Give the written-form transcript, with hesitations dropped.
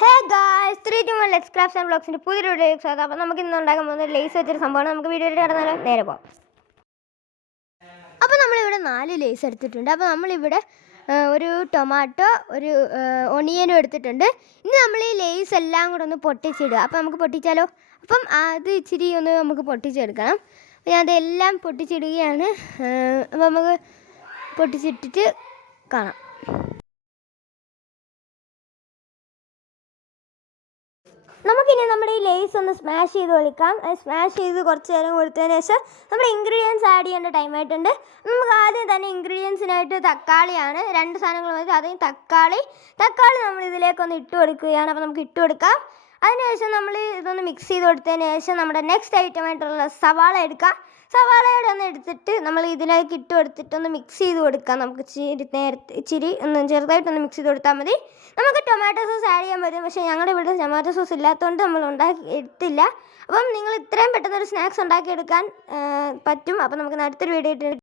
Hey guys 3 let's crafts and വ്ളോഗ്സിൻ്റെ പുതിയൊരു വീഡിയോയിലേക്ക് സ്വാഗതം. അപ്പോൾ നമുക്ക് ഇന്ന് ഉണ്ടാക്കാൻ പോകുന്നത് ലേസ് വെച്ചൊരു സംഭവമാണ്. നമുക്ക് വീഡിയോയിൽ കടന്നാലും നേരെ പോകാം. അപ്പോൾ നമ്മളിവിടെ 4 ലേസ് എടുത്തിട്ടുണ്ട്. അപ്പോൾ നമ്മളിവിടെ ഒരു ടൊമാറ്റോ, ഒരു ഒണിയനും എടുത്തിട്ടുണ്ട്. ഇനി നമ്മൾ ഈ ലേസ് എല്ലാം കൂടെ ഒന്ന് പൊട്ടിച്ചിടുക. അപ്പോൾ നമുക്ക് പൊട്ടിച്ചാലോ? അപ്പം അത് ഇച്ചിരി ഒന്ന് നമുക്ക് പൊട്ടിച്ചെടുക്കണം. അപ്പോൾ ഞാൻ അതെല്ലാം പൊട്ടിച്ചിടുകയാണ്. അപ്പോൾ നമുക്ക് പൊട്ടിച്ചിട്ടിട്ട് കാണാം. നമുക്കിനി നമ്മുടെ ഈ ലേസ് ഒന്ന് സ്മാഷ് ചെയ്ത് കൊടുക്കാം. സ്മാഷ് ചെയ്ത് കുറച്ച് നേരം കൊടുത്തതിന് ശേഷം നമ്മുടെ ഇൻഗ്രീഡിയൻസ് ആഡ് ചെയ്യേണ്ട ടൈമായിട്ടുണ്ട്. നമുക്ക് ആദ്യം തന്നെ ഇൻഗ്രീഡിയൻസിനായിട്ട് തക്കാളിയാണ്, 2 സാധനങ്ങൾ മതി. ആദ്യം തക്കാളി നമ്മൾ ഇതിലേക്കൊന്ന് ഇട്ട് കൊടുക്കുകയാണ്. അപ്പോൾ നമുക്ക് ഇട്ട് കൊടുക്കാം. അതിനുശേഷം നമ്മൾ ഇതൊന്ന് മിക്സ് ചെയ്ത് കൊടുത്തതിന് ശേഷം നമ്മുടെ നെക്സ്റ്റ് ഐറ്റമായിട്ടുള്ള സവാള എടുക്കാം. സവാളയുടെ ഒന്ന് എടുത്തിട്ട് നമ്മൾ ഇതിലേക്ക് ഇട്ട് കൊടുത്തിട്ടൊന്ന് മിക്സ് ചെയ്ത് കൊടുക്കാം. നമുക്ക് ഇച്ചിരി ഒന്ന് ചെറുതായിട്ടൊന്ന് മിക്സ് ചെയ്ത് കൊടുത്താൽ മതി. നമുക്ക് ടൊമാറ്റോ സോസ് ആഡ് ചെയ്യാൻ പറ്റും, പക്ഷേ ഞങ്ങളുടെ ഇവിടെ ടൊമാറ്റോ സോസ് ഇല്ലാത്തതുകൊണ്ട് നമ്മൾ എടുത്തില്ല. അപ്പം നിങ്ങൾ ഇത്രയും പെട്ടെന്നൊരു സ്നാക്സ് ഉണ്ടാക്കിയെടുക്കാൻ പറ്റും. അപ്പം നമുക്ക് അടുത്തൊരു വീഡിയോ